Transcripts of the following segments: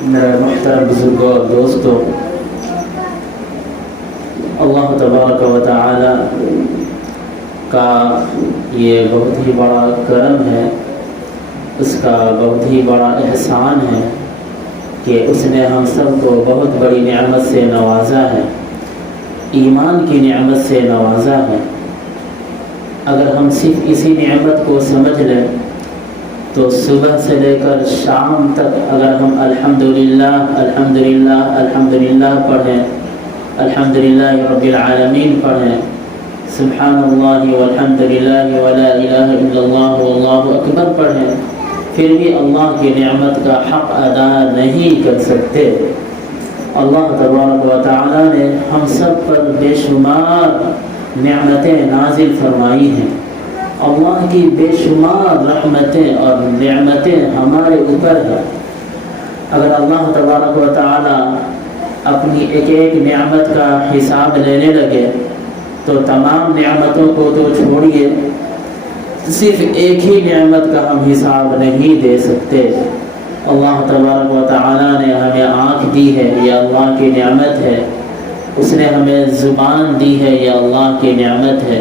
میرے محترم بزرگوں اور دوستوں، اللہ تبارک و تعالی کا یہ بہت ہی بڑا کرم ہے، اس کا بہت ہی بڑا احسان ہے کہ اس نے ہم سب کو بہت بڑی نعمت سے نوازا ہے، ایمان کی نعمت سے نوازا ہے۔ اگر ہم صرف اسی نعمت کو سمجھ لیں تو صبح سے لے کر شام تک اگر ہم الحمدللہ الحمدللہ الحمدللہ پڑھیں، الحمدللہ رب العالمین پڑھیں، سبحان اللہ والحمدللہ ولا الہ الا اللہ واللہ اکبر پڑھیں، پھر بھی اللہ کی نعمت کا حق ادا نہیں کر سکتے۔ اللہ تبارک و تعالی نے ہم سب پر بے شمار نعمتیں نازل فرمائی ہیں، اللہ کی بے شمار رحمتیں اور نعمتیں ہمارے اوپر ہیں۔ اگر اللہ تبارک و تعالی اپنی ایک ایک نعمت کا حساب لینے لگے تو تمام نعمتوں کو تو چھوڑیے، صرف ایک ہی نعمت کا ہم حساب نہیں دے سکتے۔ اللہ تبارک و تعالی نے ہمیں آنکھ دی ہے، یہ اللہ کی نعمت ہے۔ اس نے ہمیں زبان دی ہے، یہ اللہ کی نعمت ہے۔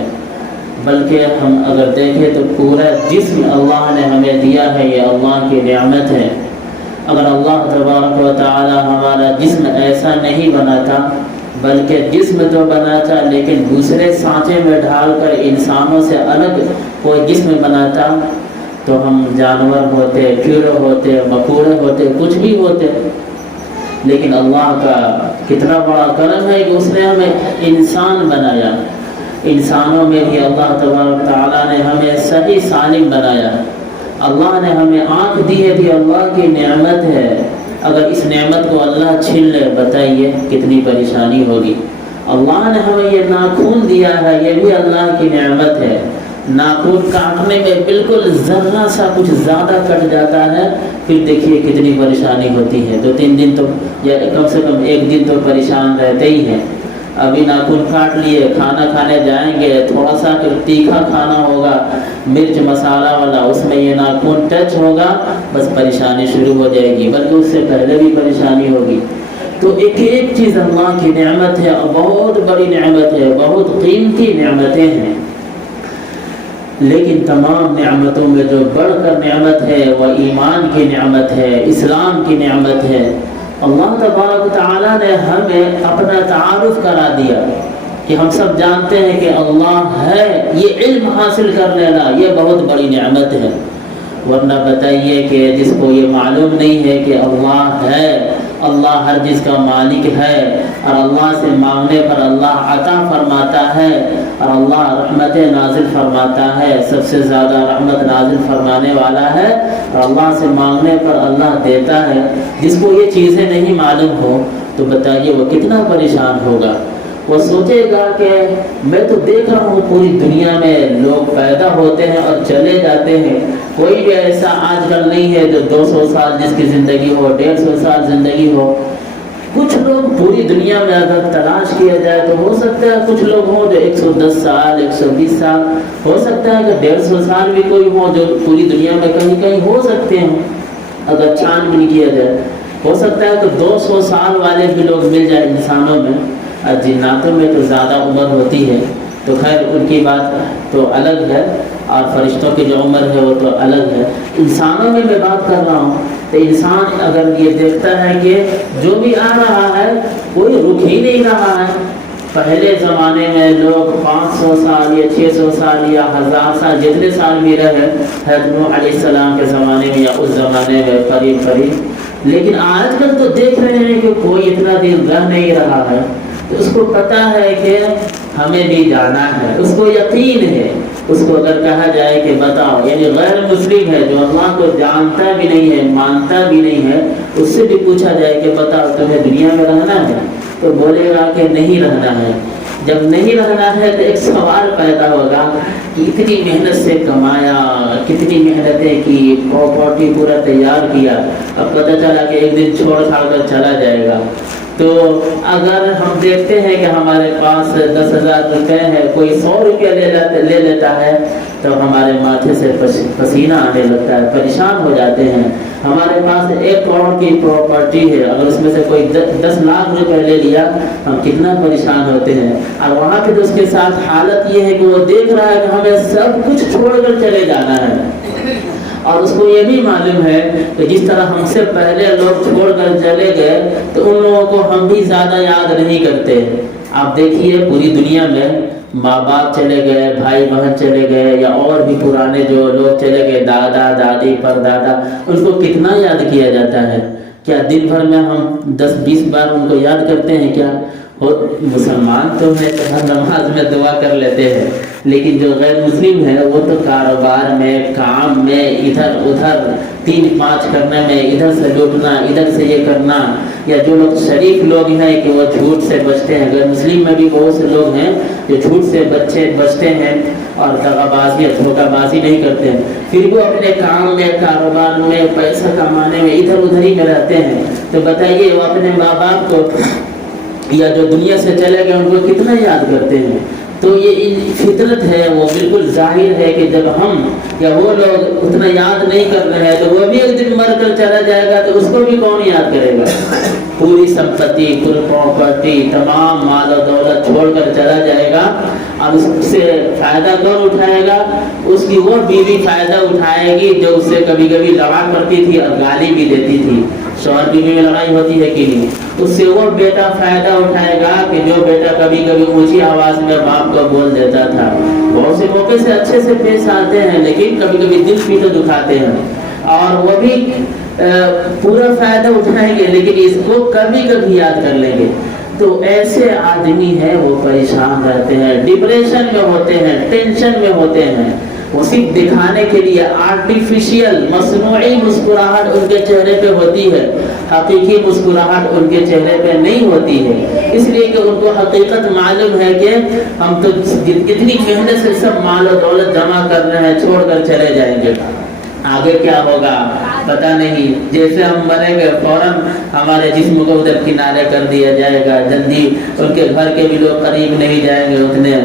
بلکہ ہم اگر دیکھیں تو پورا جسم اللہ نے ہمیں دیا ہے، یہ اللہ کی نعمت ہے۔ اگر اللہ تبارک و تعالی ہمارا جسم ایسا نہیں بناتا، بلکہ جسم تو بناتا لیکن دوسرے سانچے میں ڈھال کر انسانوں سے الگ کوئی جسم بناتا تو ہم جانور ہوتے، کیڑے ہوتے، مکوڑے ہوتے، کچھ بھی ہوتے۔ لیکن اللہ کا کتنا بڑا کرم ہے کہ اس نے ہمیں انسان بنایا۔ انسانوں میں بھی اللہ تبارک تعالیٰ نے ہمیں صحیح سالم بنایا۔ اللہ نے ہمیں آنکھ دی ہے کہ اللہ کی نعمت ہے، اگر اس نعمت کو اللہ چھین لے بتائیے کتنی پریشانی ہوگی۔ اللہ نے ہمیں یہ ناخن دیا ہے، یہ بھی اللہ کی نعمت ہے۔ ناخن کاٹنے میں بالکل ذرہ سا کچھ زیادہ کٹ جاتا ہے، پھر دیکھیے کتنی پریشانی ہوتی ہے۔ 2-3 دن تو یا کم سے کم 1 دن تو پریشان رہتے ہی ہیں۔ ابھی ناخن کاٹ لیے، کھانا کھانے جائیں گے، تھوڑا سا تیکھا کھانا ہوگا، مرچ مسالہ والا، اس میں یہ ناخن ٹچ ہوگا، بس پریشانی شروع ہو جائے گی، بلکہ اس سے پہلے بھی پریشانی ہوگی۔ تو ایک ایک چیز اللہ کی نعمت ہے اور بہت بڑی نعمت ہے، بہت قیمتی نعمتیں ہیں۔ لیکن تمام نعمتوں میں جو بڑھ کر نعمت ہے وہ ایمان کی نعمت ہے، اسلام کی نعمت ہے۔ اللہ تبارک تعالیٰ نے ہمیں اپنا تعارف کرا دیا کہ ہم سب جانتے ہیں کہ اللہ ہے، یہ علم حاصل کر لینا یہ بہت بڑی نعمت ہے۔ ورنہ بتائیے کہ جس کو یہ معلوم نہیں ہے کہ اللہ ہے، اللہ ہر چیز کا مالک ہے، اور اللہ سے مانگنے پر اللہ عطا فرماتا ہے، اور اللہ رحمت نازل فرماتا ہے، سب سے زیادہ رحمت نازل فرمانے والا ہے، اور اللہ سے مانگنے پر اللہ دیتا ہے۔ جس کو یہ چیزیں نہیں معلوم ہو تو بتائیے وہ کتنا پریشان ہوگا۔ وہ سوچے گا کہ میں تو دیکھ رہا ہوں پوری دنیا میں لوگ پیدا ہوتے ہیں اور چلے جاتے ہیں، کوئی بھی ایسا آج کل نہیں ہے جو 200 سال جس کی زندگی ہو، 150 سال زندگی ہو۔ کچھ لوگ پوری دنیا میں اگر تلاش کیا جائے تو ہو سکتا ہے کچھ لوگ ہوں جو 110 سال 120 سال، ہو سکتا ہے کہ 150 سال بھی کوئی ہو جو پوری دنیا میں کہیں کہیں ہو سکتے ہیں اگر چھان بھی کیا جائے۔ ہو سکتا ہے کہ 200 سال والے بھی لوگ مل جائے انسانوں میں، اور جناتوں میں تو زیادہ عمر ہوتی ہے، تو خیر ان کی بات تو الگ ہے، اور فرشتوں کی جو عمر ہے وہ تو الگ ہے۔ انسانوں میں میں بات کر رہا ہوں تو انسان اگر یہ دیکھتا ہے کہ جو بھی آ رہا ہے کوئی رک ہی نہیں رہا ہے۔ پہلے زمانے میں لوگ 500 سال یا 600 سال یا 1000 سال جتنے سال بھی رہے حضرت نوح علیہ السلام کے زمانے میں یا اس زمانے میں قریب، لیکن آج کل تو دیکھ رہے ہیں کہ کوئی اتنا دن رہ نہیں رہا ہے۔ تو اس کو پتہ ہے کہ ہمیں بھی جانا ہے، اس کو یقین ہے۔ اس کو اگر کہا جائے کہ بتاؤ، یعنی غیر مسلم ہے جو اللہ کو جانتا بھی نہیں ہے، مانتا بھی نہیں ہے، اس سے بھی پوچھا جائے کہ بتاؤ تمہیں دنیا میں رہنا ہے، تو بولے گا کہ نہیں رہنا ہے۔ جب نہیں رہنا ہے تو ایک سوال پیدا ہوگا کہ اتنی محنت سے کمایا، کتنی محنتیں کی، پراپرٹی پورا تیار کیا، اب پتہ چلا کہ ایک دن چھوڑ چھاڑ کر چلا جائے گا۔ تو اگر ہم دیکھتے ہیں کہ ہمارے پاس 10,000 روپے ہے، کوئی 100 روپیہ لے لیتا ہے تو ہمارے ماتھے سے پسینہ آنے لگتا ہے، پریشان ہو جاتے ہیں۔ ہمارے پاس 1 کروڑ کی پراپرٹی ہے، اگر اس میں سے کوئی 10 لاکھ روپے لے لیا ہم کتنا پریشان ہوتے ہیں، اور وہاں پہ تو اس کے ساتھ حالت یہ ہے کہ وہ دیکھ رہا ہے کہ ہمیں سب کچھ چھوڑ کر چلے جانا ہے، اور اس کو یہ بھی معلوم ہے کہ جس طرح ہم سے پہلے لوگ چھوڑ کر چلے گئے تو ان لوگوں کو ہم بھی زیادہ یاد نہیں کرتے۔ آپ دیکھیے پوری دنیا میں ماں باپ چلے گئے، بھائی بہن چلے گئے، یا اور بھی پرانے جو لوگ چلے گئے، دادا دادی پردادا، ان کو کتنا یاد کیا جاتا ہے؟ کیا دن بھر میں ہم 10-20 بار ان کو یاد کرتے ہیں کیا؟ مسلمان تو ہے ہر نماز میں دعا کر لیتے ہیں، لیکن جو غیر مسلم ہے وہ تو کاروبار میں، کام میں، ادھر ادھر 3-5 کرنے میں، ادھر سے لوٹنا، ادھر سے یہ کرنا، یا جو لوگ شریف لوگ ہیں کہ وہ جھوٹ سے بچتے ہیں۔ غیر مسلم میں بھی بہت سے لوگ ہیں جو جھوٹ سے بچتے ہیں اور دغا بازی یا دھوکہ بازی نہیں کرتے ہیں، پھر وہ اپنے کام میں، کاروبار میں، پیسہ کمانے میں ادھر ادھر ہی میں رہتے ہیں۔ تو بتائیے وہ اپنے ماں باپ کو یا جو دنیا سے چلے گئے ان کو کتنا یاد کرتے ہیں؟ تو یہ فطرت ہے، وہ بالکل ظاہر ہے کہ جب ہم یا وہ لوگ اتنا یاد نہیں کر رہے ہیں تو وہ بھی ایک دن مر کر چلا جائے گا تو اس کو بھی کون یاد کرے گا؟ پوری سمپتی، پوری پراپرٹی، تمام مال و دولت چھوڑ کر چلا جائے گا، اور اس سے فائدہ کون اٹھائے گا؟ اس کی وہ بیوی فائدہ اٹھائے گی جو اس سے کبھی کبھی لڑا کرتی تھی اور گالی بھی دیتی تھی۔ شوہر بیوی میں لڑائی ہوتی ہے کہ نہیں؟ اس سے وہ بیٹا فائدہ اٹھائے گا کہ جو بیٹا کبھی کبھی اونچی آواز میں باپ کو بول دیتا تھا۔ بہت سے موقع سے اچھے سے پیش آتے ہیں لیکن کبھی کبھی دل بھی تو دکھاتے ہیں، اور وہ بھی پورا فائدہ اٹھائیں گے لیکن اس کو کبھی کبھی یاد کر لیں گے۔ تو ایسے آدمی ہیں وہ پریشان رہتے ہیں، ڈپریشن میں ہوتے ہیں، ٹینشن میں ہوتے ہیں۔ وہ صرف دکھانے کے لیے آرٹیفیشیل مصنوعی مسکراہٹ ان کے چہرے پہ ہوتی ہے، حقیقی مسکراہٹ ان کے چہرے پہ نہیں ہوتی ہے، اس لیے کہ ان کو حقیقت معلوم ہے کہ ہم تو کتنی محنت سے سب مال و دولت جمع کر رہے ہیں، چھوڑ کر چلے جائیں گے، آگے کیا ہوگا پتہ نہیں، جیسے ہم مریں گے فوراً ہمارے جسم کو ادھر کنارے کر دیا جائے گا، جلدی ان کے گھر کے بھی لوگ قریب نہیں جائیں گے اتنے،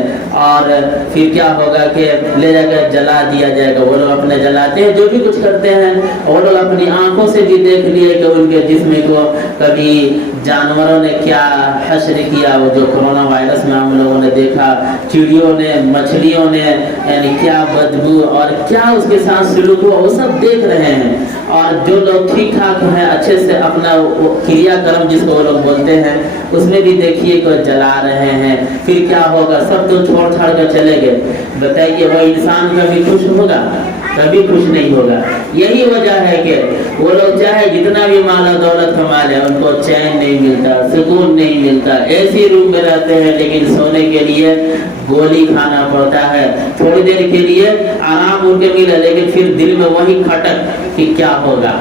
اور پھر کیا ہوگا کہ لے جا کر جلا دیا جائے گا۔ وہ لوگ اپنے جلاتے ہیں، جو بھی کچھ کرتے ہیں وہ لوگ اپنی آنکھوں سے بھی دیکھ لیے کہ ان کے جسم کو کبھی جانوروں نے کیا حشر کیا، وہ جو کرونا وائرس میں ہم لوگوں نے دیکھا، چڑیوں نے، مچھلیوں نے، یعنی کیا بدبو اور کیا اس کے ساتھ سلوک ہوا، وہ سب دیکھ رہے ہیں۔ اور جو لوگ ٹھیک ٹھاک ہیں، اچھے سے اپنا کریا کرم جس کو وہ لوگ بولتے ہیں اس میں بھی دیکھیے کہ جلا رہے ہیں، پھر کیا ہوگا؟ سب تو چھوڑ چھاڑ کر چلے گئے، بتائیے وہ انسان کبھی خوش ہوگا؟ کبھی خوش نہیں ہوگا۔ یہی وجہ ہے کہ وہ لوگ چاہے جتنا بھی مال و دولت کما لے ان کو چین نہیں ملتا، سکون نہیں ملتا، ایسی روم میں رہتے ہیں لیکن سونے کے لیے گولی کھانا پڑتا ہے، تھوڑی دیر کے لیے آرام ان کے ملے لیکن پھر دل میں وہی کھٹک کہ کیا ہوگا۔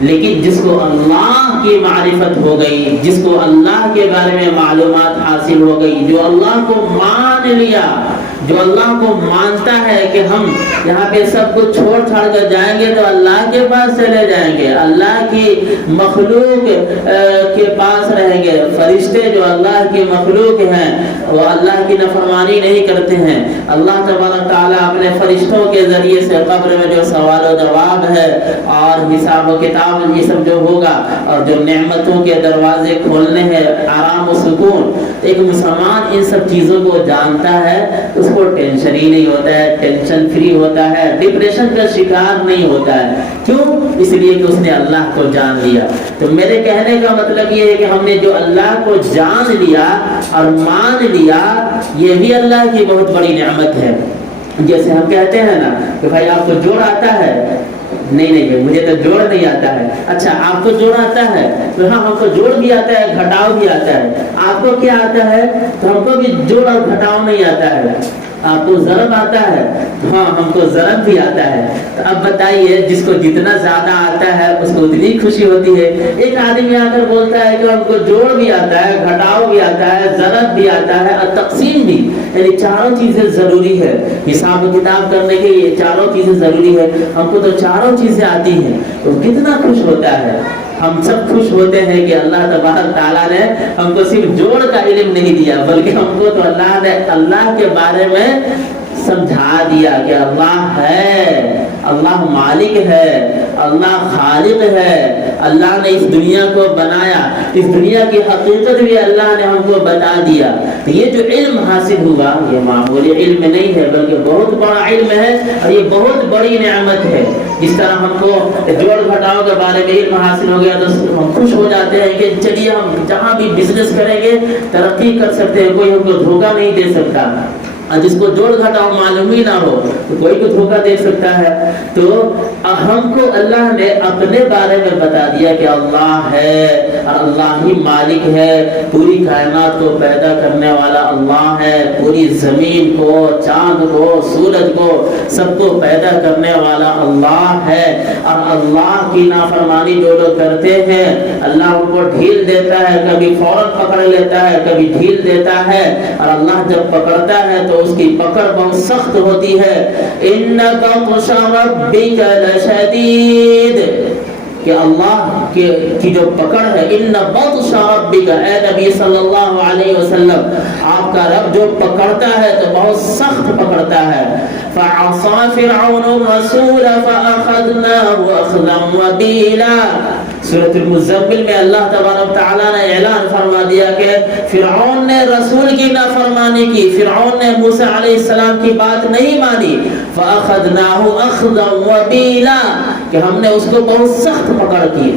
لیکن جس کو اللہ کی معرفت ہو گئی، جس کو اللہ کے بارے میں معلومات حاصل ہو گئی، جو اللہ کو مان لیا، جو اللہ کو مانتا ہے کہ ہم یہاں پہ سب کچھ چھوڑ چھاڑ کر جائیں گے تو اللہ کے پاس چلے جائیں گے، اللہ کی مخلوق کے پاس رہیں گے، فرشتے جو اللہ کی مخلوق ہیں وہ اللہ کی نافرمانی نہیں کرتے ہیں، اللہ تبارک تعالیٰ اپنے فرشتوں کے ذریعے سے قبر میں جو سوال و جواب ہے اور حساب و کتاب یہ سب جو ہوگا، اور جو نعمتوں کے دروازے کھولنے ہیں، آرام و سکون، ایک مسلمان ان سب چیزوں کو جانتا ہے، اس کو ٹینشن ہی نہیں ہوتا ہے، ٹینشن فری ہوتا ہے، ڈپریشن کا شکار نہیں ہوتا ہے۔ کیوں؟ اس لیے کہ اس نے اللہ کو جان لیا۔ تو میرے کہنے کا مطلب یہ ہے کہ ہم نے جو اللہ کو جان لیا اور مان لیا، یہ بھی اللہ کی بہت بڑی نعمت ہے۔ جیسے ہم کہتے ہیں نا کہ بھائی آپ کو جوڑ آتا ہے؟ نہیں مجھے تو جوڑ نہیں آتا ہے۔ اچھا آپ کو جوڑ آتا ہے؟ تو ہاں ہم کو جوڑ بھی آتا ہے، گھٹاؤ بھی آتا ہے۔ آپ کو کیا آتا ہے؟ تو ہم کو بھی جوڑ اور گھٹاؤ نہیں آتا ہے۔ آپ کو ضرب آتا ہے؟ ہاں ہم کو ضرب بھی آتا ہے۔ تو اب بتائیے جس کو جتنا زیادہ آتا ہے اس کو اتنی خوشی ہوتی ہے۔ ایک آدمی آ کر بولتا ہے کہ ہم کو جوڑ بھی آتا ہے، گھٹاؤ بھی آتا ہے، ضرب بھی آتا ہے اور تقسیم بھی، یعنی چاروں چیزیں ضروری ہے حساب و کتاب کرنے کے لیے، چاروں چیزیں ضروری ہے۔ ہم کو تو چاروں چیزیں آتی ہیں تو کتنا خوش ہوتا ہے۔ ہم سب خوش ہوتے ہیں کہ اللہ تبارک تعالیٰ نے ہم کو صرف جوڑ کا علم نہیں دیا، بلکہ ہم کو تو اللہ نے اللہ کے بارے میں سمجھا دیا کہ اللہ ہے، اللہ مالک ہے، اللہ خالق ہے، اللہ نے اس دنیا کو بنایا، اس دنیا کی حقیقت بھی اللہ نے ہم کو بتا دیا۔ تو یہ جو علم حاصل ہوا یہ معمولی علم نہیں ہے بلکہ بہت بڑا علم ہے اور یہ بہت بڑی نعمت ہے۔ جس طرح ہم کو جوڑ گھٹاؤ کے بارے میں علم حاصل ہو گیا تو ہم خوش ہو جاتے ہیں کہ چلیے ہم جہاں بھی بزنس کریں گے ترقی کر سکتے ہیں، کوئی ہم کو دھوکہ نہیں دے سکتا۔ جس کو جوڑ گھٹاؤ معلوم ہی نہ ہو تو کوئی کو دھوکہ دے سکتا ہے۔ تو ہم کو اللہ نے اپنے بارے میں بتا دیا کہ اللہ ہے اور اللہ ہی مالک ہے، پوری کائنات کو پیدا کرنے والا اللہ ہے، پوری زمین کو، چاند کو، سورج کو، سب کو پیدا کرنے والا اللہ ہے۔ اور اللہ کی نافرمانی جو لوگ کرتے ہیں اللہ ان کو ڈھیل دیتا ہے، کبھی فوراً پکڑ لیتا ہے، کبھی ڈھیل دیتا ہے، اور اللہ جب پکڑتا ہے تو اس کی پکڑ بہت سخت ہوتی ہے۔ ان بطش ربک لشدید، کہ اللہ کی جو پکڑ ہے، ان بطش ربک، اے نبی صلی اللہ علیہ وسلم آپ کا رب جو پکڑتا ہے تو بہت سخت پکڑتا ہے۔ فعصى فرعون الرسول فأخذناه أخذا وبيلا، سورۃ المزمل میں اللہ تبارک تعالیٰ نے اعلان فرما دیا کہ فرعون نے رسول کی نافرمانی کی، فرعون نے موسیٰ علیہ السلام کی بات نہیں مانی۔ فأخذناه أخذا وبيلا، کہ ہم نے اس کو بہت سخت پکڑ کی۔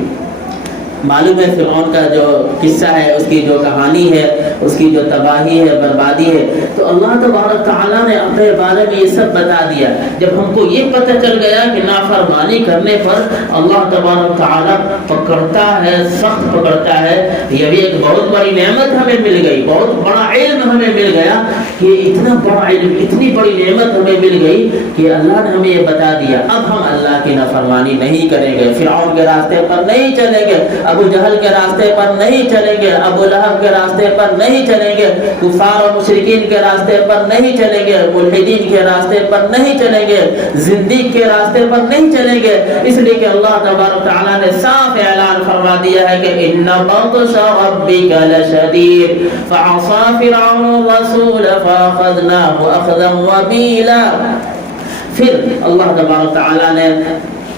معلوم ہے فرعون کا جو قصہ ہے، اس کی جو کہانی ہے، اس کی جو تباہی ہے، بربادی ہے، تو اللہ تبارک تعالیٰ نے اپنے بارے میں یہ سب بتا دیا۔ جب ہم کو یہ پتہ چل گیا کہ نافرمانی کرنے پر اللہ تبارک تعالیٰ پکڑتا ہے، سخت پکڑتا ہے، یہ بھی ایک بہت بڑی نعمت ہمیں مل گئی، بہت بڑا علم ہمیں مل گیا کہ اتنا بڑا علم، اتنی بڑی نعمت ہمیں مل گئی کہ اللہ نے ہمیں یہ بتا دیا۔ اب ہم اللہ کی نافرمانی نہیں کریں گے، فرعون کے راستے پر نہیں چلیں گے، ابو جہل کے راستے پر نہیں چلیں گے، ابو لہب کے راستے پر نہیں چلیں گے، کفار اور مشرکین کے راستے پر نہیں چلیں گے، ملحدین کے راستے پر نہیں چلیں گے، زندیق کے راستے پر نہیں چلیں گے، اس لیے کہ اللہ تبارک تعالیٰ نے صاف اعلان فرما دیا ہے کہ ان بطش ربک لشدید فعصى فرعون الرسول فاخذناه اخذا وبیلا۔ پھر اللہ تبارک تعالیٰ نے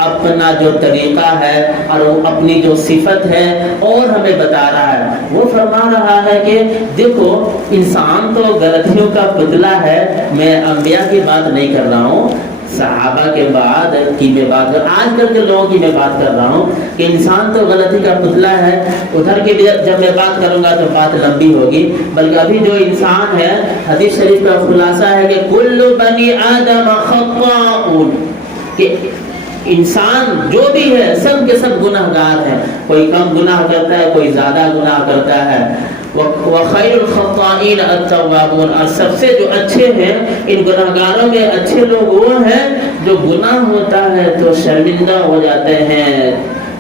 اپنا جو طریقہ ہے اور اپنی جو صفت ہے اور ہمیں بتا رہا ہے، وہ فرما رہا ہے کہ دیکھو انسان تو غلطیوں کا پتلا ہے۔ میں انبیاء کی بات نہیں کر رہا ہوں، صحابہ کے بعد کی میں بات کر، آج کل کے لوگوں کی میں بات کر رہا ہوں کہ انسان تو غلطی کا پتلا ہے۔ ادھر کی جب میں بات کروں گا تو بات لمبی ہوگی، بلکہ ابھی جو انسان ہے، حدیث شریف کا خلاصہ ہے کہ کل بنی آدم خطاؤن، کہ انسان جو بھی ہے سب کے سب گناہ گار ہیں، کوئی کم گناہ کرتا ہے، کوئی زیادہ گناہ کرتا ہے۔ وخیر الخطائین التوابون، اور سب سے جو اچھے ہیں ان گناہ گاروں میں اچھے لوگ وہ ہیں جو گناہ ہوتا ہے تو شرمندہ ہو جاتے ہیں،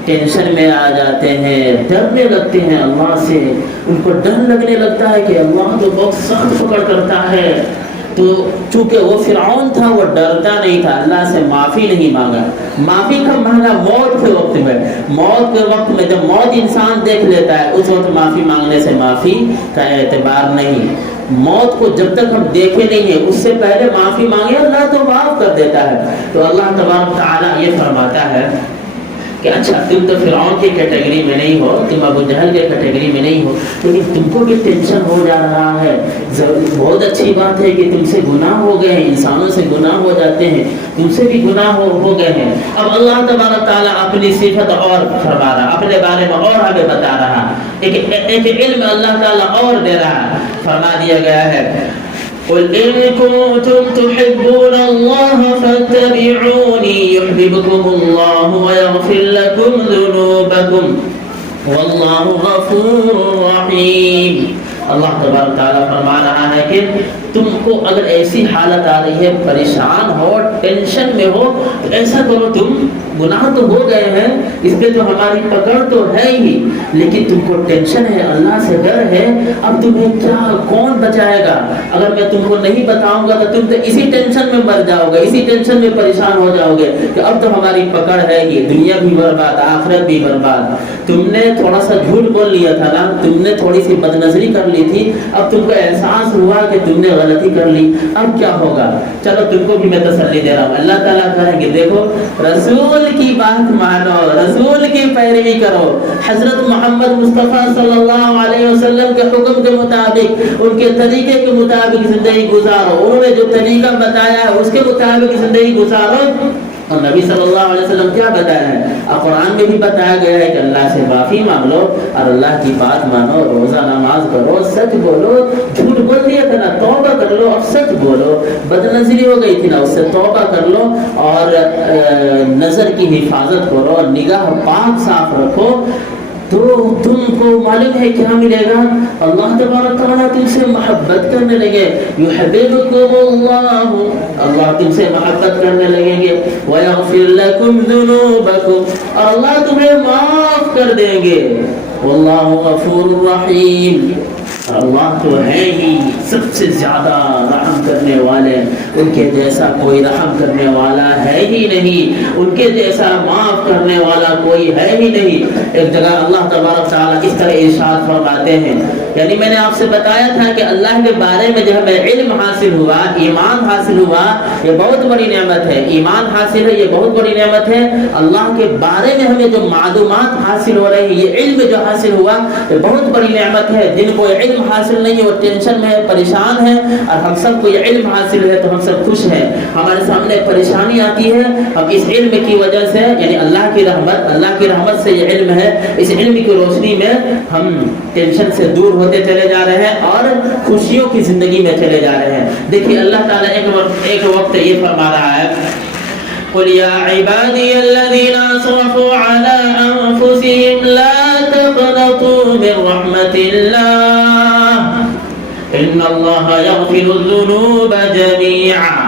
ٹینشن میں آ جاتے ہیں، ڈرنے لگتے ہیں اللہ سے، ان کو ڈر لگنے لگتا ہے کہ اللہ تو بہت سخت پکڑ کرتا ہے۔ تو چونکہ وہ فرعون تھا وہ ڈرتا نہیں تھا، اللہ سے معافی نہیں مانگا۔ معافی کب مانگا؟ موت کے وقت میں، موت کے وقت میں جب موت انسان دیکھ لیتا ہے اس وقت معافی مانگنے سے معافی کا اعتبار نہیں۔ موت کو جب تک ہم دیکھے نہیں ہیں اس سے پہلے معافی مانگے اللہ تو معاف کر دیتا ہے۔ تو اللہ تبارک تعالیٰ یہ فرماتا ہے کہ اچھا تم تو فرعون کی کیٹیگری میں نہیں ہو، تم ابو جہل کے کیٹیگری میں نہیں ہو، لیکن تم کو بھی ٹینشن ہو جا رہا ہے۔ بہت اچھی بات ہے کہ تم سے گناہ ہو گئے ہیں، انسانوں سے گناہ ہو جاتے ہیں، تم سے بھی گناہ ہو گئے ہیں۔ اب اللہ تبارک تعالیٰ اپنی صفت اور فرما رہا، اپنے بارے میں اور ہمیں بتا رہا، ایک علم اللہ تعالیٰ اور دے رہا۔ فرما دیا گیا ہے قل إن كنتم تحبون الله فاتبعوني يحببكم الله ويغفر لكم ذنوبكم والله غفور رحيم۔ اللہ تبارک تعالیٰ فرما رہا ہے کہ تم کو اگر ایسی حالت آ رہی ہے، پریشان ہو، ٹینشن میں ہو، تو ایسا کرو، تم گناہ تو ہو گئے ہیں، اس پہ تو ہماری پکڑ تو ہے ہی، لیکن تم کو ٹینشن ہے، اللہ سے ڈر ہے، اب تمہیں کیا کون بچائے گا؟ اگر میں تم کو نہیں بتاؤں گا تو تم تو اسی ٹینشن میں مر جاؤ گے، اسی ٹینشن میں پریشان ہو جاؤ گے کہ اب تو ہماری پکڑ ہے ہی، دنیا بھی برباد، آخرت بھی برباد۔ تم نے تھوڑا سا جھوٹ بول لیا تھا نا، تم نے تھوڑی سی بد نظری کر لی تھی، اب تم کو احساس ہوا کہ تم نے غلطی کر لی، اب کیا ہوگا؟ چلو تم کو بھی میں تسلی دے رہا ہوں۔ اللہ تعالیٰ کہیں گے دیکھو رسول کی بات مانو، رسول کی پیروی کرو، حضرت محمد مصطفیٰ صلی اللہ علیہ وسلم کے حکم کے مطابق، ان کے طریقے کے مطابق زندگی گزارو، انہوں نے جو طریقہ بتایا ہے اس کے مطابق زندگی گزارو۔ اور نبی صلی اللہ علیہ وسلم کیا بتایا ہے؟ قرآن میں بھی بتایا گیا ہے کہ اللہ سے معافی مانگ لو اور اللہ کی بات مانو، روزہ نماز کرو، سچ بولو، جھوٹ بول دیا تھا نا توبہ کر لو، اب سچ بولو، بد نظری ہو گئی تھی نا اس سے توبہ کر لو، اور نظر کی حفاظت کرو، نگاہ پاک صاف رکھو، تو تم کو معلوم ہے کیا ملے گا؟ اللہ تبارک تعالیٰ تم سے محبت کرنے لگے، یحببکم اللہ، اللہ تم سے محبت کرنے لگیں گے، ویغفر لکم ذنوبکم، اور اللہ تمہیں معاف کر دیں گے، واللہ غفور رحیم، اللہ تو ہے ہی سب سے زیادہ رحم کرنے والے، ان کے جیسا کوئی رحم کرنے والا ہے ہی نہیں، ان کے جیسا معاف کرنے والا کوئی ہے ہی نہیں۔ ایک جگہ اللہ تبارک تعالیٰ اس طرح ارشاد فرماتے ہیں، یعنی میں نے آپ سے بتایا تھا کہ اللہ کے بارے میں جو ہمیں علم حاصل ہوا، ایمان حاصل ہوا، یہ بہت بڑی نعمت ہے، ایمان حاصل ہے یہ بہت بڑی نعمت ہے، اللہ کے بارے میں ہمیں جو معلومات حاصل ہو رہی ہے، یہ علم جو حاصل ہوا یہ بہت بڑی نعمت ہے۔ جن کو علم حاصل نہیں ہے وہ ٹینشن میں ہے، پریشان ہے، اور ہم سب کو یہ علم حاصل ہے تو ہم سب خوش ہیں۔ ہمارے سامنے پریشانی آتی ہے، اب اس علم کی وجہ سے، یعنی اللہ کی رحمت سے یہ علم ہے، اس علم کی روشنی میں ہم ٹینشن سے دور ہوتے چلے جا رہے ہیں اور خوشیوں کی زندگی میں چلے جا رہے ہیں۔ دیکھیے اللہ تعالیٰ ایک وقت یہ فرما رہا ہے، قل یا عبادی الذین اسرفوا علی انفسهم لا تقنطوا من رحمت اللہ ان اللہ یغفر الذنوب جميعا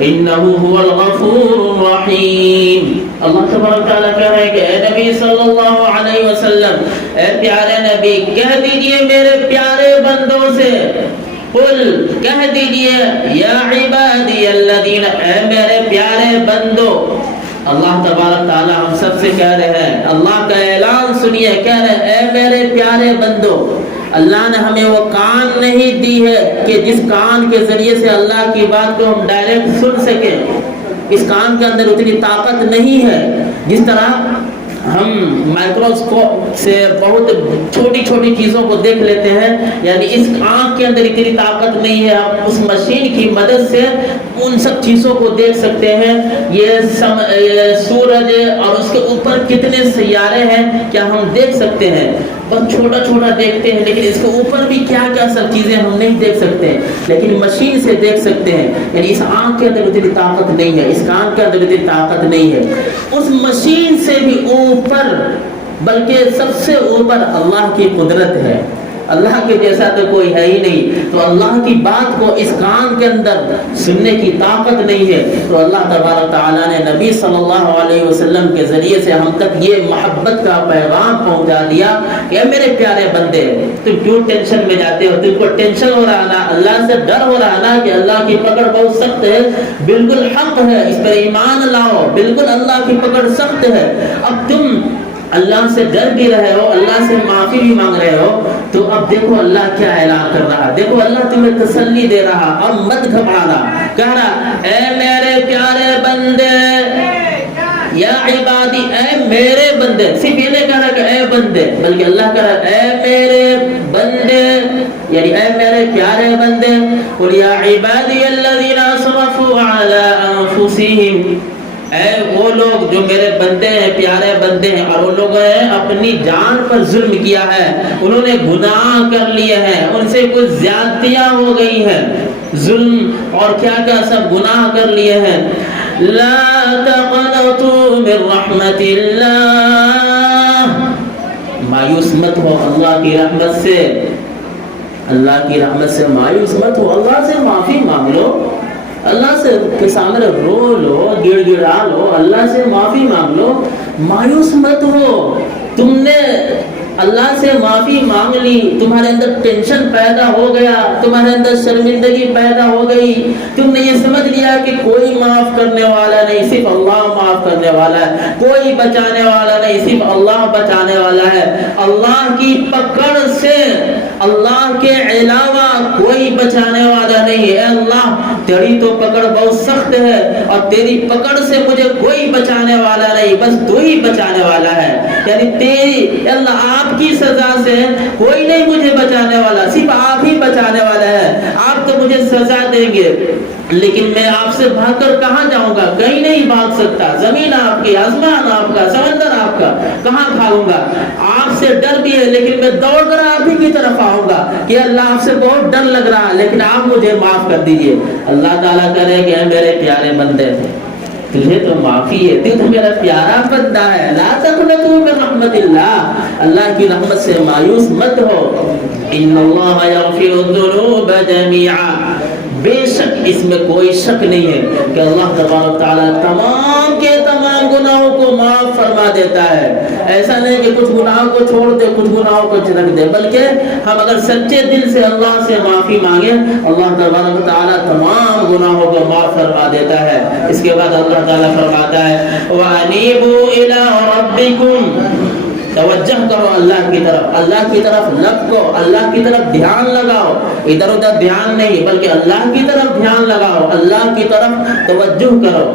انه هو الغفور الرحیم۔ اللہ تبارک تعالیٰ کہہ رہے ہیں کہ اے نبی صلی اللہ علیہ وسلم، اے پیارے نبی، کہہ دیجئے میرے پیارے بندوں سے، قل کہہ دیجئے یا عبادی الذین، اے میرے پیارے بندو۔ اللہ تبارک تعالیٰ ہم سب سے کہہ رہے ہیں، اللہ کا اعلان سنیے، کہہ رہے ہیں اے میرے پیارے بندو۔ اللہ نے ہمیں وہ کان نہیں دی ہے کہ جس کان کے ذریعے سے اللہ کی بات کو ہم ڈائریکٹ سن سکیں، اس کان کے اندر اتنی طاقت نہیں ہے، جس طرح ہم مائکروسکوپ سے بہت چھوٹی چھوٹی چیزوں کو دیکھ لیتے ہیں، یعنی اس آنکھ کے اندر اتنی طاقت نہیں ہے، ہم اس مشین کی مدد سے ان سب چیزوں کو دیکھ سکتے ہیں۔ یہ سورج اور اس کے اوپر کتنے سیارے ہیں کیا ہم دیکھ سکتے ہیں؟ بس چھوٹا چھوٹا دیکھتے ہیں، لیکن اس کے اوپر بھی کیا کیا سب چیزیں ہم نہیں دیکھ سکتے، لیکن مشین سے دیکھ سکتے ہیں۔ یعنی اس آنکھ کے اندر اتنی طاقت نہیں ہے، اس کان کے اندر اتنی طاقت نہیں ہے، اس مشین سے بھی اوپر، بلکہ سب سے اوپر اللہ کی قدرت ہے، اللہ کے جیسا تو کوئی ہے ہی نہیں۔ تو اللہ کی بات کو اس کان کے اندر سننے کی طاقت نہیں ہے، تو اللہ تبارک تعالیٰ نے نبی صلی اللہ علیہ وسلم کے ذریعے سے ہم تک یہ محبت کا پیغام پہنچا دیا کہ میرے پیارے بندے، تم کیوں ٹینشن میں جاتے ہو؟ تم کو ٹینشن ہو رہا نا، اللہ سے ڈر ہو رہا نا کہ اللہ کی پکڑ بہت سخت ہے، بالکل حق ہے، اس پر ایمان لاؤ، بالکل اللہ کی پکڑ سخت ہے۔ اب تم اللہ سے ڈر بھی رہے ہو، اللہ سے معافی بھی مانگ رہے ہو، تو اب دیکھو اللہ کیا اعلان کر رہا، دیکھو اللہ تمہیں تسلی دے رہا، اور مت گھبرانا، کہہ رہا اے میرے پیارے بندے، یا عبادی، اے میرے بندے، صرف یہ نہیں کہہ رہا کہ اے بندے، بلکہ اللہ کہہ رہا اے میرے بندے، یعنی اے میرے پیارے بندے، قل یا عبادی الذین اسرفوا علی انفسہم، اے وہ لوگ جو میرے بندے ہیں، پیارے بندے ہیں، اور ان لوگوں نے اپنی جان پر ظلم کیا ہے، انہوں نے گناہ کر لیے ہیں، ان سے کچھ زیادتیاں ہو گئی ہیں، ظلم اور کیا کیا سب گناہ کر لیے ہیں، لا تقنطوا من رحمت اللہ، مایوس مت ہو اللہ کی رحمت سے، اللہ کی رحمت سے مایوس مت ہو، اللہ سے معافی مانگ لو، اللہ سے کے سامنے رو لو، گڑ گڑا لو، اللہ سے معافی مانگ لو، مایوس مت ہو۔ تم نے اللہ سے معافی مانگ لی، تمہارے اندر ٹینشن پیدا ہو گیا، تمہارے اندر شرمندگی پیدا ہو گئی، تم نے یہ سمجھ لیا کہ کوئی معاف کرنے والا نہیں، صرف اللہ معاف کرنے والا ہے، کوئی بچانے والا نہیں، صرف اللہ بچانے والا ہے، اللہ کی پکڑ سے اللہ کے علاوہ کوئی بچانے والا نہیں ہے۔ اے اللہ تیری تو پکڑ بہت سخت ہے اور تیری پکڑ سے مجھے کوئی بچانے والا نہیں، بس تو ہی بچانے والا ہے، یعنی تیری اللہ آپ کی سزا سے کوئی نہیں مجھے بچانے والا، صرف آپ ہی بچانے والا ہے۔ آپ تو مجھے سزا دیں گے لیکن میں آپ سے بھاگ کر کہاں جاؤں گا؟ کہیں نہیں بھاگ سکتا، زمین آپ کی، آسمان آپ کا، سمندر آپ کا، کہاں بھاگوں گا؟ آپ سے ڈر بھی ہے لیکن میں دوڑ کر آپ ہی کی طرف آؤں گا کہ اللہ آپ سے بہت ڈر لگ رہا ہے لیکن آپ مجھے معاف کر دیجئے۔ اللہ تعالیٰ کرے کہ میرے پیارے بندے تھے، تجھے تو معافی ہے، تو میرا پیارا بندہ ہے، لا تقنطوا من رحمت اللہ، اللہ کی رحمت سے مایوس مت ہو، ان اللہ یغفر الذنوب جميعا، بے شک اس میں کوئی شک نہیں ہے کہ اللہ تبارک تعالیٰ تمام کے تمام گناہوں کو معاف فرما دیتا ہے۔ ایسا نہیں کہ کچھ گناہوں کو چھوڑ دے، کچھ گناہوں کو چھڑک دے، بلکہ ہم اگر سچے دل سے اللہ سے معافی مانگے اللہ تبارک تعالیٰ تمام گناہوں کو معاف فرما دیتا ہے۔ اس کے بعد اللہ تعالیٰ فرماتا ہے وَأَنِيبُوا إِلَىٰ رَبِّكُمْ، توجہ کرو اللہ کی طرف، اللہ کی طرف لب کو، اللہ کی طرف دھیان لگاؤ، ادھر ادھر دھیان نہیں بلکہ اللہ کی طرف دھیان لگاؤ، اللہ کی طرف توجہ کرو۔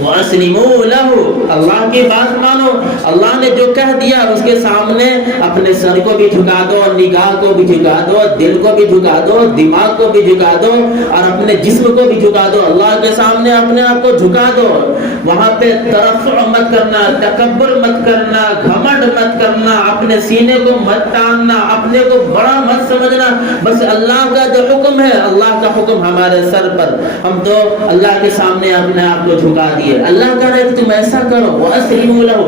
وَأَسْلِمُوا لَهُ، اللہ کی بات مانو، اللہ نے جو کہہ دیا اس کے سامنے اپنے سر کو بھی جھکا دو، نگاہ کو بھی جھکا دو، دل کو بھی جھکا دو، دماغ کو بھی جھکا دو اور اپنے جسم کو بھی جھکا دو، اللہ کے سامنے اپنے آپ کو جھکا دو۔ وہاں پہ ترفع مت کرنا، تکبر مت کرنا، گھمنڈ مت کرنا، اپنے سینے کو مت تاننا، اپنے کو بڑا مت سمجھنا، بس اللہ کا جو حکم ہے، اللہ کا حکم ہمارے سر پر، ہم تو اللہ کے سامنے اپنے آپ کو جھکا دیے۔ اللہ کہہ رہے کہ تم ایسا کرو وَأَسْلِمُوا لَهُ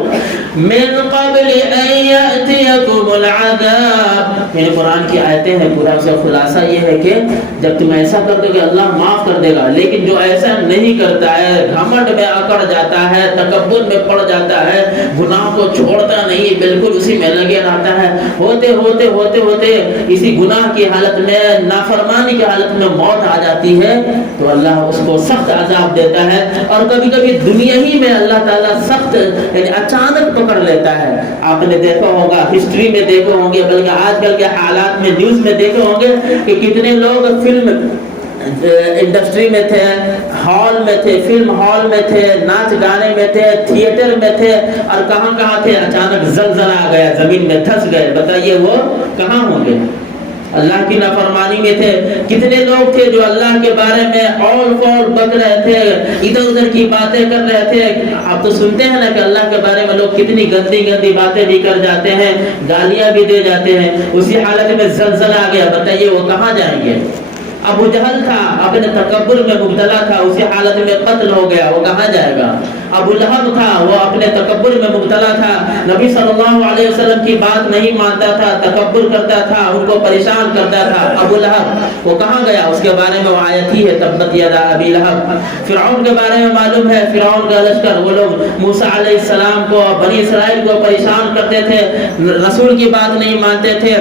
مِن قَبْلِ أَن يَأْتِيَكُمُ الْعَذَابُ، یعنی قرآن کی آیتیں ہیں، پورا اس کا خلاصہ یہ ہے کہ جب تم ایسا کر دو گے اللہ معاف کر دے گا، لیکن جو ایسا نہیں کرتا ہے، گھمنڈ میں اکڑ جاتا ہے، تکبر میں پڑ جاتا ہے، گناہ کو چھوڑتا نہیں، بالکل اسی میں لگے رہتا ہے، ہوتے ہوتے ہوتے ہوتے اسی گناہ کی حالت میں، نافرمانی کی حالت میں موت آ جاتی ہے تو اللہ اس کو سخت عذاب دیتا ہے۔ اور کبھی کبھی دنیا ہی میں اللہ تعالیٰ سخت یعنی اچانک پکڑ لیتا ہے۔ آپ نے دیکھا ہوگا، ہسٹری میں دیکھے ہوں گے، بلکہ آج کل کے حالات میں نیوز میں دیکھے ہوں گے کہ کتنے لوگ فلم انڈسٹری میں تھے، ہال میں تھے، فلم ہال میں تھے، ناچ گانے میں تھے، تھیٹر میں تھے، اور کہاں کہاں تھے، اچانک زلزلہ آ گیا، زمین میں دھس گئے، بتائیے وہ کہاں ہوں گے؟ اللہ کی نافرمانی میں تھے۔ کتنے لوگ تھے جو اللہ کے بارے میں اول فول بک رہے تھے، ادھر ادھر کی باتیں کر رہے تھے۔ آپ تو سنتے ہیں نا کہ اللہ کے بارے میں لوگ کتنی گندی گندی باتیں بھی کر جاتے ہیں، گالیاں بھی دے جاتے ہیں، اسی حالت میں زلزلہ آ گیا، بتائیے وہ کہاں جائیں گے؟ ابو جہل تھا، اپنے تکبر میں مبتلا تھا، اسی حالت میں قتل ہو گیا، وہ کہاں جائے گا؟ ابو لہب تھا، وہ اپنے تکبر میں مبتلا تھا، نبی صلی اللہ علیہ وسلم کی بات نہیں مانتا تھا، تکبر کرتا تھا، ان کو پریشان کرتا تھا، ابو لہب وہ کہاں گیا؟ اس کے بارے میں وہ آیت ہی ہے تبت یدا ابی لہب۔ فرعون کے بارے میں معلوم ہے، فرعون کا لشکر، وہ لوگ موسیٰ علیہ السلام کو، بنی اسرائیل کو پریشان کرتے تھے، رسول کی بات نہیں مانتے تھے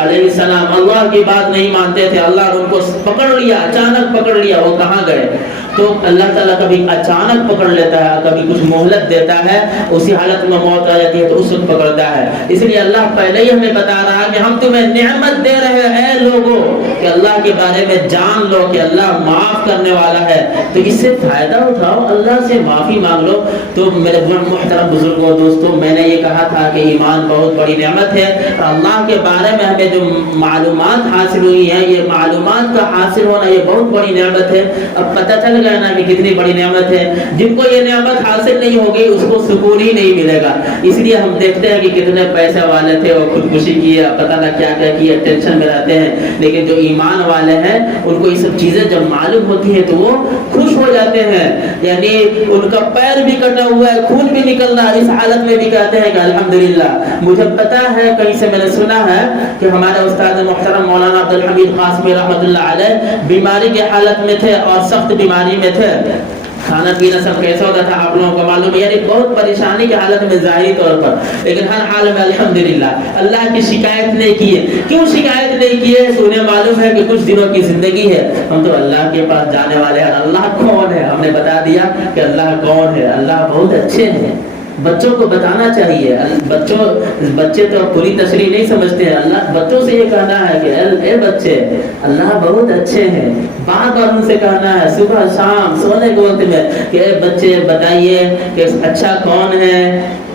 علیہ السلام، اللہ کی بات نہیں مانتے تھے، اللہ نے ان کو پکڑ لیا، اچانک پکڑ لیا، وہ کہاں گئے؟ تو اللہ تعالیٰ کبھی اچانک پکڑ لیتا ہے، کبھی کچھ مہلت دیتا ہے، اسی حالت میں موت آ جاتی ہے تو اس وقت پکڑتا ہے۔ اس لیے اللہ پہلے ہی ہمیں بتا رہا کہ ہم تمہیں نعمت دے رہے ہیں لوگوں کہ اللہ کے بارے میں جان لو کہ اللہ معاف کرنے والا ہے، تو اس سے فائدہ اٹھاؤ، اللہ سے معافی مانگ لو۔ تو میرے محترم بزرگوں دوستوں، میں نے یہ کہا تھا کہ ایمان بہت بڑی نعمت ہے، اور اللہ کے بارے میں ہمیں جو معلومات حاصل ہوئی ہیں، یہ معلومات کا حاصل ہونا یہ بہت بڑی نعمت ہے۔ اب پتہ چل گیا نا کہ کتنی بڑی نعمت ہے، جن کو یہ نعمت حاصل نہیں ہوگی اس کو سکون ہی نہیں ملے گا۔ اس لیے ہم دیکھتے ہیں کہ کتنے پیسے والے تھے اور خودکشی کیے، پتہ نہ کیا کیا کیے، ٹینشن میں رہتے ہیں، لیکن جو ایمان والے ہیں ان کو یہ سب چیزیں جب معلوم ہوتی ہیں تو وہ خوش ہو جاتے ہیں، یعنی ان کا پیر بھی کٹا ہوا ہے، خون بھی نکل رہا ہے، اس حالت میں بھی کہتے ہیں کہ الحمدللہ۔ مجھے پتا ہے، کہیں سے میں نے سنا ہے کہ ہمارے استاد محترم مولانا عبدالحمید قاسمی رحمۃ اللہ علیہ بیماری کی حالت میں تھے اور سخت بیماری میں تھے، کھانا پینا سب کیسا ہوتا تھا آپ لوگوں کو معلوم ہے، یعنی بہت پریشانی کی حالت میں ظاہری طور پر، لیکن ہر حال میں الحمدللہ اللہ کی شکایت نہیں کی ہے۔ کیوں شکایت نہیں کی ہے؟ انہیں معلوم ہے کہ کچھ دنوں کی زندگی ہے، ہم تو اللہ کے پاس جانے والے ہیں۔ اللہ کون ہے؟ ہم نے بتا دیا کہ اللہ کون ہے۔ اللہ بہت اچھے ہیں، بچوں کو بتانا چاہیے۔ بچے تو پوری تشریح نہیں سمجھتے ہیں، اللہ بچوں سے یہ کہنا ہے کہ اے بچے اللہ بہت اچھے ہیں، بار بار ان سے کہنا ہے صبح شام سونے کے وقت میں کہ اے بچے بتائیے کہ اچھا کون ہے؟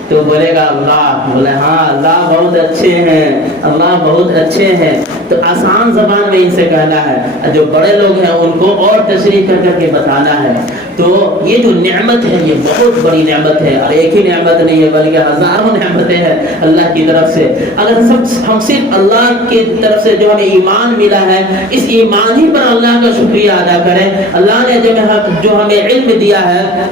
تو بولے گا اللہ، بولے ہاں اللہ بہت اچھے ہیں، اللہ بہت اچھے ہیں۔ تو آسان زبان میں ان سے کہنا ہے، جو بڑے لوگ ہیں ان کو اور تشریح کر کر کے بتانا ہے۔ تو یہ جو نعمت ہے یہ بہت بڑی نعمت ہے، اور ایک ہی نعمت نہیں ہے بلکہ ہزاروں نعمتیں ہیں اللہ کی طرف سے۔ اگر ہم صرف اللہ کی طرف سے جو ہمیں ایمان ملا ہے، اس ایمان ہی پر اللہ کا شکریہ ادا کریں۔ اللہ نے جو ہمیں علم دیا ہے،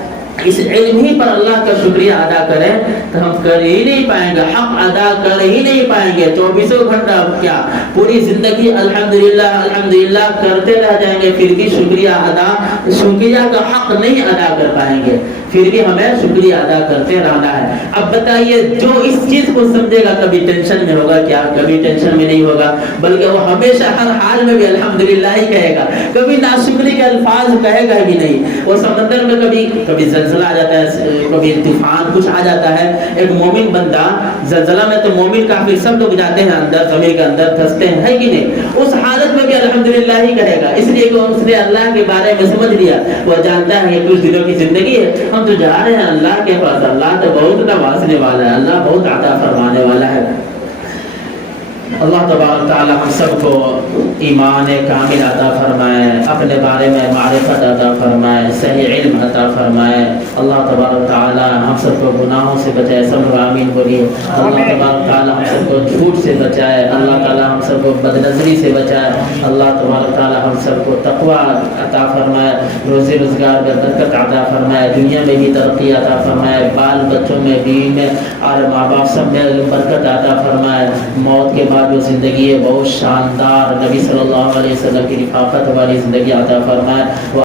اس علم ہی پر اللہ کا شکریہ ادا کریں تو ہم کر ہی نہیں پائیں گے، حق ادا کر ہی نہیں پائیں گے۔ 24 گھنٹہ کیا پوری زندگی الحمدللہ الحمدللہ کرتے رہ جائیں گے، پھر بھی شکریہ کا حق نہیں ادا کر پائیں گے، پھر بھی ہمیں شکریہ ادا کرتے رہنا ہے۔ اب بتائیے جو اس چیز کو سمجھے گا کبھی ٹینشن میں ہوگا کیا؟ کبھی ٹینشن میں نہیں ہوگا، بلکہ وہ ہمیشہ ہر حال میں بھی الحمدللہ ہی کہے گا، کبھی ناشکری کے الفاظ کہے گا ہی نہیں۔ وہ سمندر میں کبھی زلزلہ آ جاتا ہے، کبھی طوفان کچھ آ جاتا ہے، ایک مومن بندہ زلزلہ میں تو مومن کافی سب لوگ جاتے ہیں اندر، زمین کے اندر پھنستے ہیں، ہے کہ نہیں؟ اس حالت میں بھی الحمدللہ ہی کہے گا، اس لیے کہ اس نے اللہ کے بارے میں سمجھ لیا، وہ جانتا ہے کہ کچھ دنوں کی زندگی ہے، ہم تو جا رہے ہیں اللہ کے پاس، اللہ تو بہت نوازنے والا ہے، اللہ بہت عطا فرمانے والا ہے۔ اللہ تبارک تعالی ہم سب کو ایمان کامل عطا فرمائے، اپنے بارے میں معرفت عطا فرمائے، صحیح علم عطا فرمائے۔ اللہ تبارک تعالی ہم سب کو گناہوں سے بچائے، سب لوگ آمین بولیے۔ اللہ تبارک تعالی ہم سب کو جھوٹ سے بچائے، اللہ تعالی ہم سب کو بدنظری سے بچائے، اللہ تبارک تعالی ہم سب کو تقوی عطا فرمائے، روزی روزگار میں برکت عطا فرمائے، دنیا میں بھی ترقی عطا فرمائے، بال بچوں میں، بیوی میں اور ماں باپ سب میں برکت عطا فرمائے۔ موت کے بعد جو زندگی ہے بہت شاندار، نبی صلی اللہ علیہ وسلم کی رفاقت والی زندگی عطا فرمائے۔